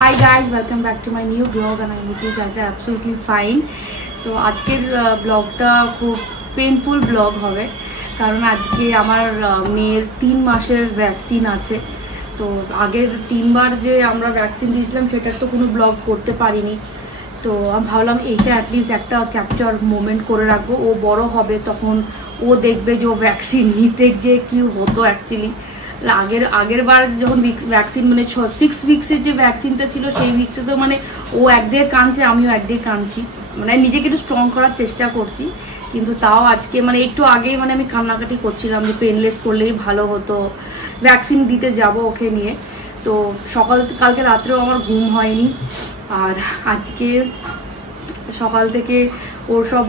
Hi guys, welcome back to my new blog and I hope you guys are absolutely fine. তো আজকের ব্লগটা খুব painful blog হবে কারণ আজকে আমার মেয়ের 3 মাসের ভ্যাকসিন আছে। তো আগের 3বার যে আমরা ভ্যাকসিন দিয়েছিলাম সেটার তো কোনো ব্লগ করতে পারিনি। তো আমি ভাবলাম এইটা অ্যাটলিস্ট একটা ক্যাপচার মোমেন্ট করে রাখবো। ও বড় হবে তখন ও দেখবে যে ও ভ্যাকসিন নিতে যে কী হতো অ্যাকচুয়ালি। আগের বার যখন ভ্যাকসিন মানে 6 উইক্সের যে ভ্যাকসিনটা ছিল সেই উইক্সে তো মানে ও একদিকে কাঁদছে, আমিও একদিকে কাঁদছি, মানে নিজেকে একটু স্ট্রং করার চেষ্টা করছি। কিন্তু তাও আজকে মানে একটু আগেই মানে আমি কান্নাকাটি করছিলাম যে পেনলেস করলেই ভালো হতো, ভ্যাকসিন দিতে যাব ওকে নিয়ে। তো কালকে রাত্রেও আমার ঘুম হয়নি। আর আজকে সকাল থেকে ওর সব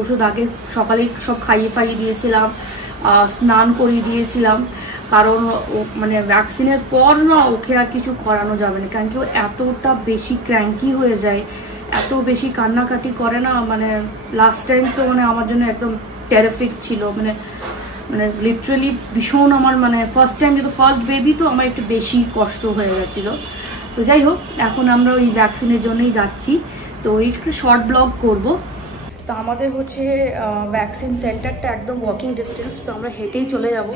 ওষুধ আগে সকালেই সব খাইয়ে দিয়েছিলাম, স্নান করিয়ে দিয়েছিলাম। কারণ মানে ভ্যাকসিনের পর না ওকে আর কিছু করানো যাবে না, কারণ কি ও এতটা বেশি ক্র্যাঙ্কি হয়ে যায়, এত বেশি কান্নাকাটি করে না। মানে লাস্ট টাইম তো মানে আমার জন্য একদম টেরিফিক ছিল, মানে লিটারালি ভীষণ আমার মানে ফার্স্ট টাইম যেহেতু ফার্স্ট বেবি তো আমার একটু বেশি কষ্ট হয়ে গেছিলো। তো যাই হোক, এখন আমরা ওই ভ্যাকসিনের জন্যই যাচ্ছি। তো ওই একটু শর্ট ব্লগ করব। তো আমাদের হচ্ছে ভ্যাকসিন সেন্টারটা একদম ওয়াকিং ডিস্টেন্স, তো আমরা হেঁটেই চলে যাব।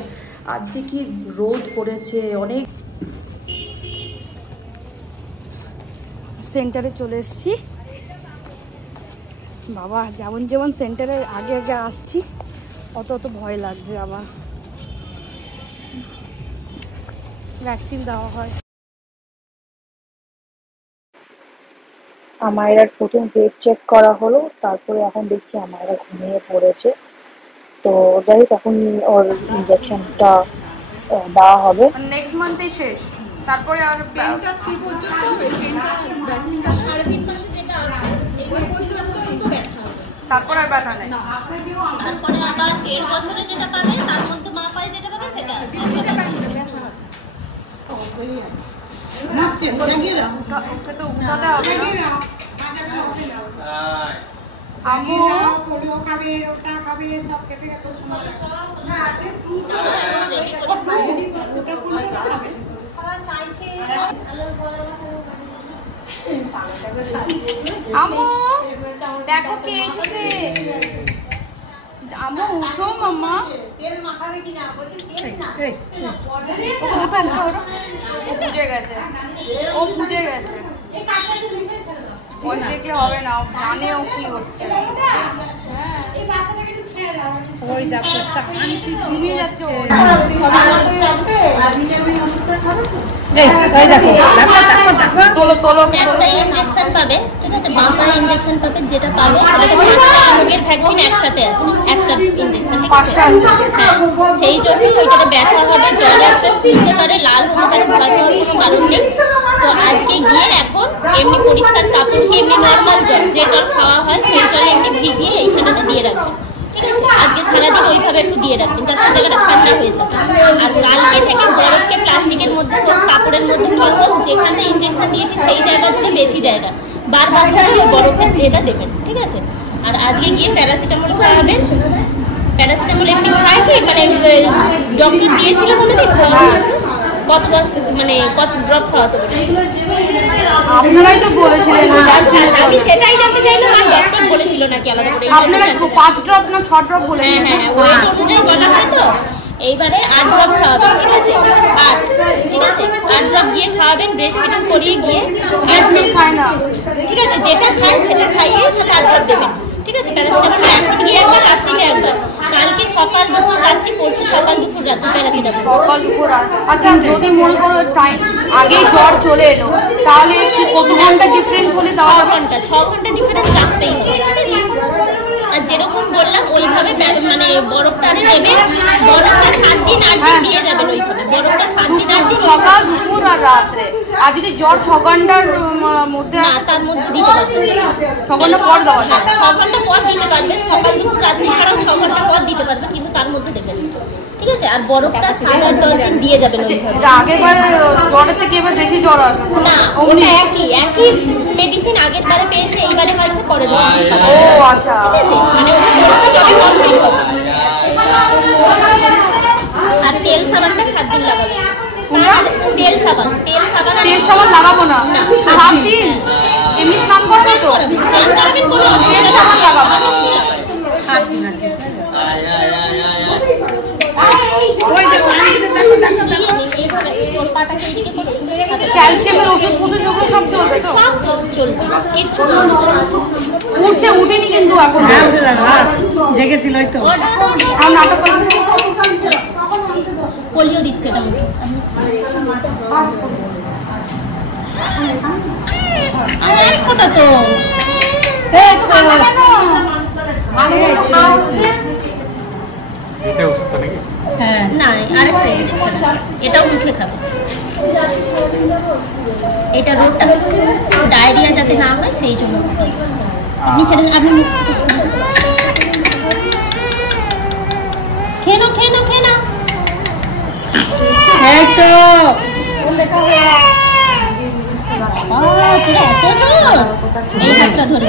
আজকে কি রোদ পড়েছে অনেক। সেন্টারে চলে এসেছি বাবা, যেমন সেন্টারে আগে আসছি অত ভয় লাগছে। আবার ভ্যাকসিন দেওয়া হয়। আমার প্রথম পেট চেক করা হলো, তারপরে এখন দেখছি আমার ঘুমিয়ে পড়েছে। তো যাই হোক, এখন ওর ইনজেকশনটা দেওয়া হবে। নেক্সট মান্থে শেষ, তারপরে আর পেনটা কি পর্যন্ত হবে? পেনটা ভ্যাকসিনটা 3.5 মাসে যেটা আছে এই পর্যন্ত একটু ব্যথা হবে, তারপর আর ব্যথা নেই। তারপরে আবার 1.5 বছরে যেটা পাবে তার মধ্যে মা পায় যেটা পাবে সেটা ব্যথা হবে। ওকে তো উঠাতে হবে। আম্মু পোলিও খাবে, ওটা খাবে, সব খেতে খেতে শোনা আম্মু দেখো কে এসেছে। আম্মু উঠো মাম্মা, তেল মাখাবে কিনা বলছি তেল না। ওঠো ও বুঝে গেছে, ওই দেখে হবে না, জানে ও কি হচ্ছে। ওই দেখো একটা আন্টি ঘুমিয়ে যাচ্ছে। একটা ইনজেকশন পাবে, ঠিক আছে, বাম্পার ইনজেকশন পাবে, যেটা পাবে সেটাতে 5টা রোগের ভ্যাকসিন একসাথে আছে, একটা ইনজেকশন, ঠিক আছে। সেই জন্য ওইটাতে ব্যথা হবে, জ্বর আসবে, ফুলতে পারে, লাল হতে পারে, ভয় পাওয়ার কোনো কারণ নেই। তো আজকে গিয়ে এখন এমনি পরিষ্কার কাপড়, এমনি নর্মাল জল, যে জল খাওয়া হয় সেই জল এমনি ভিজিয়ে এইখানেতে দিয়ে রাখবেন, ঠিক আছে। আজকে সারাদিন ওইভাবে একটু দিয়ে রাখবেন যাতে জায়গাটা ঠান্ডা হয়ে থাকে। আর কালকে থেকে বরফকে প্লাস্টিকের মধ্যে হোক, কাপড়ের মধ্যে নিয়ে হোক, যেখানে ইনজেকশন দিয়েছি সেই জায়গা থেকে বেশি জায়গা বারবার করে ওই বরফের এটা দেবেন, ঠিক আছে। আর আজকে গিয়ে প্যারাসিটামল খাওয়াবেন। প্যারাসিটামল এমনি খায় কি, মানে ডক্টর দিয়েছিল কোনোদিন কতবার, মানে কত ড্রপ খাওয়াতে বলেছিল? আপনারাই তো বলেছিলেন। আমি সেটাই জানতে চাইলাম, আর ডক্টর বলেছিল নাকি আলাদা করে? আপনারা 5 ড্রপ না 6 ড্রপ বলেছেন? হ্যাঁ, ওয়েট অনুযায়ী বলা হয় তো। এইবারে 8 ড্রপ খাওয়াবেন, ঠিক আছে, 8, ঠিক আছে, 8 ড্রপ গিয়ে খাওয়াবেন, ব্রেস্ট ফিডিং করিয়ে গিয়ে। ব্রেস্ট মিল্ক খায় না, ঠিক আছে, যেটা খায় সেটা খাইয়ে তাহলে 8 ড্রপ দেবেন, ঠিক আছে। প্যারাসিটামল রাত্রে গিয়ে একবার, রাত্রে একবার, কালকে সকাল দুপুর রাত্রি, পরশু সকাল দুপুর রাত্রি প্যারাসিটামল। সকাল দুপুর। আচ্ছা, যদি মনে করো টাইম আগেই জ্বর চলে এলো তাহলে কত ঘন্টা ডিফারেন্স হলে? 6 ঘন্টা ডিফারেন্স রাখতেই হবে, ঠিক আছে। আর যেরকম বললাম ওইভাবে মানে বরফটা দেবেন, বরফটা 7 দিন 8 দিন দিয়ে যাবেন ওইভাবে, বরফটা 7 দিন 8 দিন, সকাল দুপুর আর রাত্রে। আর যদি জ্বর 6 ঘন্টার মধ্যে, না তার মধ্যে দিতে পারবেন, 6 ঘন্টা পর দেওয়া যায়? 6 ঘন্টা পর দিতে পারবেন, সকাল দুপুর রাত্রি ছাড়াও 6 ঘন্টা পর দিতে পারবেন, কিন্তু তার মধ্যে দেবেন, ঠিক আছে। আর বরফটা 7 আর 10 দিন দিয়ে যাবেন ওইভাবে। আগেরবার জ্বরের থেকে এবার বেশি জ্বর আসবে না, ওটা একই মেডিসিন আগের বারে পেয়েছে, এইবারে খাচ্ছে, পরে ও আচ্ছা, ঠিক আছে, মানে ওটা কোর্সটা তবে কমপ্লিট হবে। আর তেল সাবানটা 7 দিন লাগাবেন, তেল সাবান লাগাবো না, 7 দিন এমনি স্নান করবে তো, তেল সাবান লাগাবো। ক্যালসিয়ামের ওষুধ ফষুধ সব চলবে তো? সব চলবে, কিচ্ছু উঠছে, উঠেনি কিন্তু এখন জেগেছিল তো নাটক পোলিও দিচ্ছে এটা তো না, আরেকটা এটাও মুখে খাবে। এটা রোগটা ডায়রিয়া যাতে না হয় সেই জন্য আপনি ছেড়ে আপনি খেয়ে নাও খেয়ে নাও খেয়ে নাও। এই তো এত জোর এই হাতটা ধরে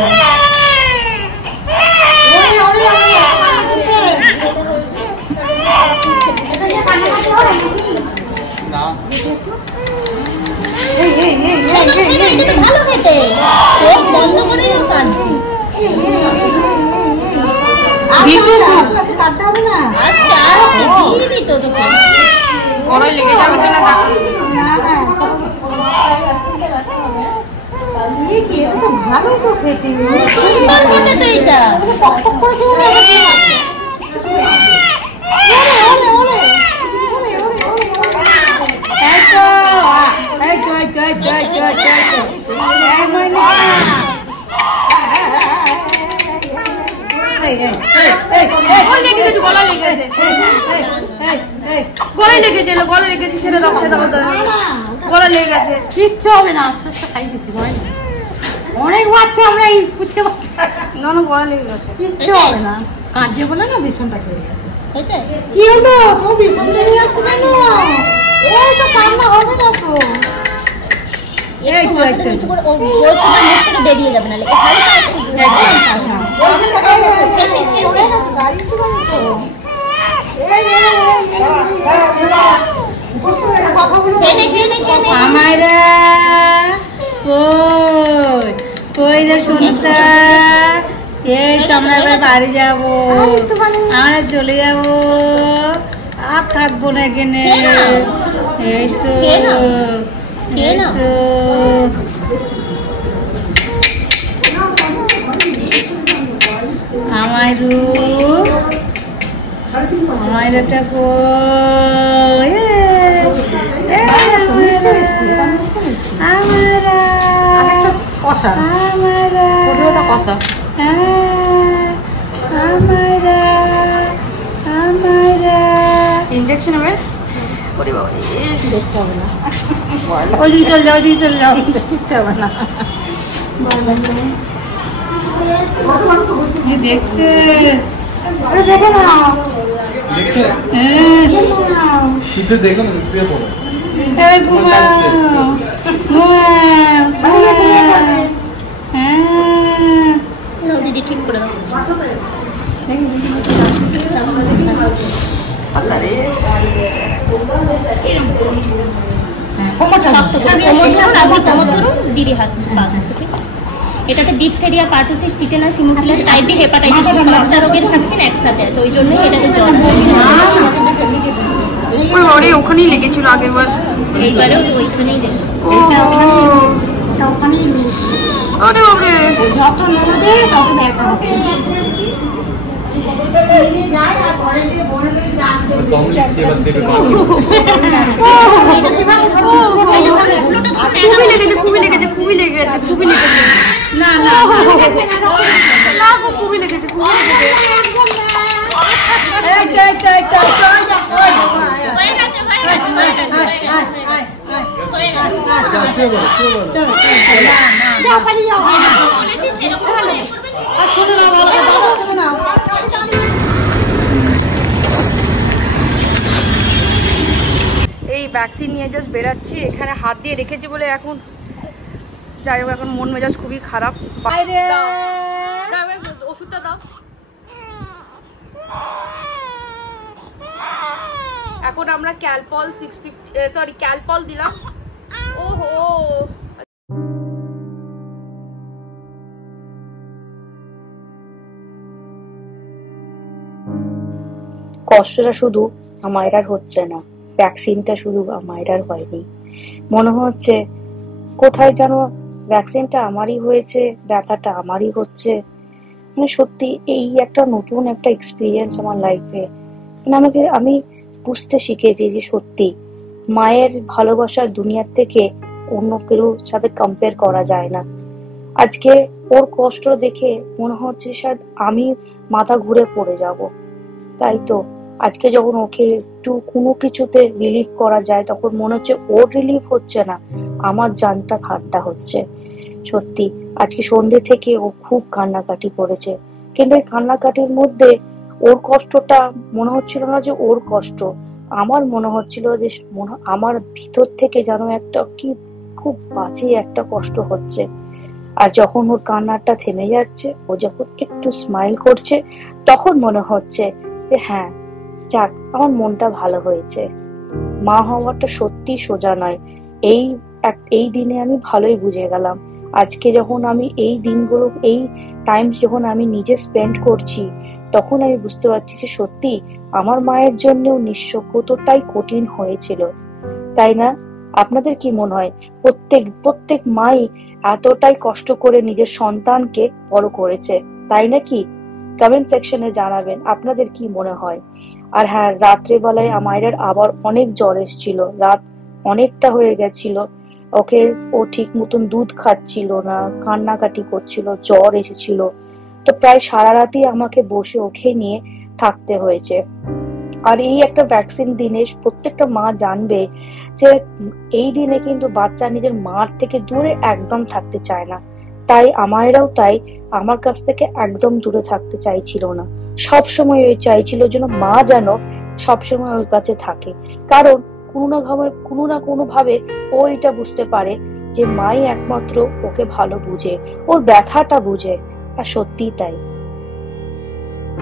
ভালো খেতে, চোখ বন্ধ করে কাঁদছি। আস্তে আস্তে দিয়ে দিত তোকে, গলায় লেগে যাবে কিনা ভালো তো খেতে সুন্দর খেতে তো এইটা। গলায় লেগেছে, গলায় লেগেছে, ছেড়ে দাও ছেড়ে দাও, গলায় লেগে গেছে। কিচ্ছু হবে না, আস্তে আস্তে খাই দিচ্ছি অনেক বাচ্চা আমরা এই পুছে না না, গলায় লেগে গেছে, কিচ্ছু হবে না। কাঁদছে বলে না ভীষণটা খেয়ে হয়েছে কি হলো? তো ভীষণ লেগে যাচ্ছে কেন? এই তো কান্না হবে না তো, বেরিয়ে যাবে না আমারা কই রে শুনতা, এই তো আমরা এবার বাড়ি যাবো, আমরা চলে যাবো, আর থাকবো না এখানে। এই তো আমারু আমারটা কই ইনজেকশন হবে, দেখতে হবে না, ওইদিকে চলে যাও, ওইদিকে চলে যাও, কিচ্ছু হবে না। দেখছে দেখে না, দেখো না, শুয়ে পড়ো। দিদি ঠিক করে দাও। দিদি হাত ঠিক আছে। এটাতে diphtheria, pertussis, tetanus, haemophilus type B, hepatitis, 5টা রোগের ভ্যাকসিন একসাথে আছে, ওই জন্যই এটাতে জ্বর আছে। ওখানেই লেগেছিল আগের বার, এইবারেও ওইখানেই লেগে। আরে বাবরে, যখন নেবে তখন দেখা হবে। খুবই লেগেছে, খুবই লেগেছে, খুবই লেগেছে, না না না খুবই লেগেছে, খুবই লেগেছে। এই ভ্যাকসিন নিয়ে জাস্ট বেরাচ্ছি, এখানে হাত দিয়ে রেখেছি বলে এখন যাই হোক, এখন মন মেজাজ খুবই খারাপ। ওষুধটা দাও। এখন আমরা ক্যালপল 650 সরি ক্যালপল দিলাম। ওহো কষ্টটা শুধু আমায়রার হচ্ছে না, ভ্যাকসিনটা শুধু আমায়রার হয়নি, মনে হচ্ছে কোথায় যেন ভ্যাকসিনটা আমারই হয়েছে, ব্যথাটা আমারই হচ্ছে। মানে সত্যি এই একটা নতুন একটা এক্সপিরিয়েন্স আমার লাইফে। মানে আমি বুঝতে শিখেছি যে সত্যি মায়ের ভালোবাসার দুনিয়ার থেকে অন্য কেউ সাথে কম্পেয়ার করা যায় না। আজকে ওর কষ্ট দেখে মনে হচ্ছে শায়দ আমি মাথা ঘুরে পড়ে যাব। তাই তো আজকে যখন ওকে একটু কোনো কিছুতে রিলিফ করা যায় তখন মনে হচ্ছে ওর রিলিফ হচ্ছে না, আমার জানটা ঠান্ডা হচ্ছে। সত্যি আজকে সন্ধ্যে থেকে ও খুব কান্নাকাটি করেছে, কিন্তু এই কান্নাকাটির মধ্যে ওর কষ্টটা মনে হচ্ছিল না যে ওর কষ্ট, আমার মনে হচ্ছিল যে আমার ভিতর থেকে যেন একটা কি খুব বাজে একটা কষ্ট হচ্ছে। আর যখন ওর কান্নাটা থেমে যাচ্ছে, ও যখন একটু স্মাইল করছে, তখন মনে হচ্ছে যে হ্যাঁ যাক আমার মনটা ভালো হয়েছে। মা হওয়াটা সত্যি সোজা নয়, এই দিনে আমি ভালোই বুঝে গেলাম। আজকে যখন আমি এই দিনগুলো এই টাইম যখন আমি নিজে স্পেন্ড করছি, তখন আমি বুঝতে পারছি যে সত্যি আমার মায়ের জন্যও নিঃস্ব কতটাই কঠিন হয়েছিল, তাই না? আপনাদের কি মনে হয় প্রত্যেক মাই এতটাই কষ্ট করে নিজের সন্তানকে বড় করেছে, তাই নাকি? কমেন্ট সেকশনে জানাবেন আপনাদের কি মনে হয়। আর হ্যাঁ, রাত্রেবেলায় আমায়রার আবার অনেক জ্বর এসেছিল, রাত অনেকটা হয়ে গেছিল, ও ঠিক মতন দুধ খাচ্ছিল না, কান্নাকাটি করছিল, জ্বর এসেছিল। তো প্রায় সারা রাতই আমাকে বসে ওকে নিয়ে থাকতে হয়েছে। আর এই একটা ভ্যাকসিন দিনে প্রত্যেকটা মা জানবে যে এই দিনে কিন্তু বাচ্চা নিজের মার থেকে দূরে একদম থাকতে চায় না। তাই আমায়রাও তাই আমার কাছ থেকে একদম দূরে থাকতে চাইছিল না, সবসময় ওই চাইছিল যেন মা যেন সবসময় ওর কাছে থাকে। কারণ কোনো না কোনো ভাবে ও এটা বুঝতে পারে যে মাই একমাত্র ওকে ভালো বুঝে, ওর ব্যথাটা বুঝে। আর সত্যিই তাই।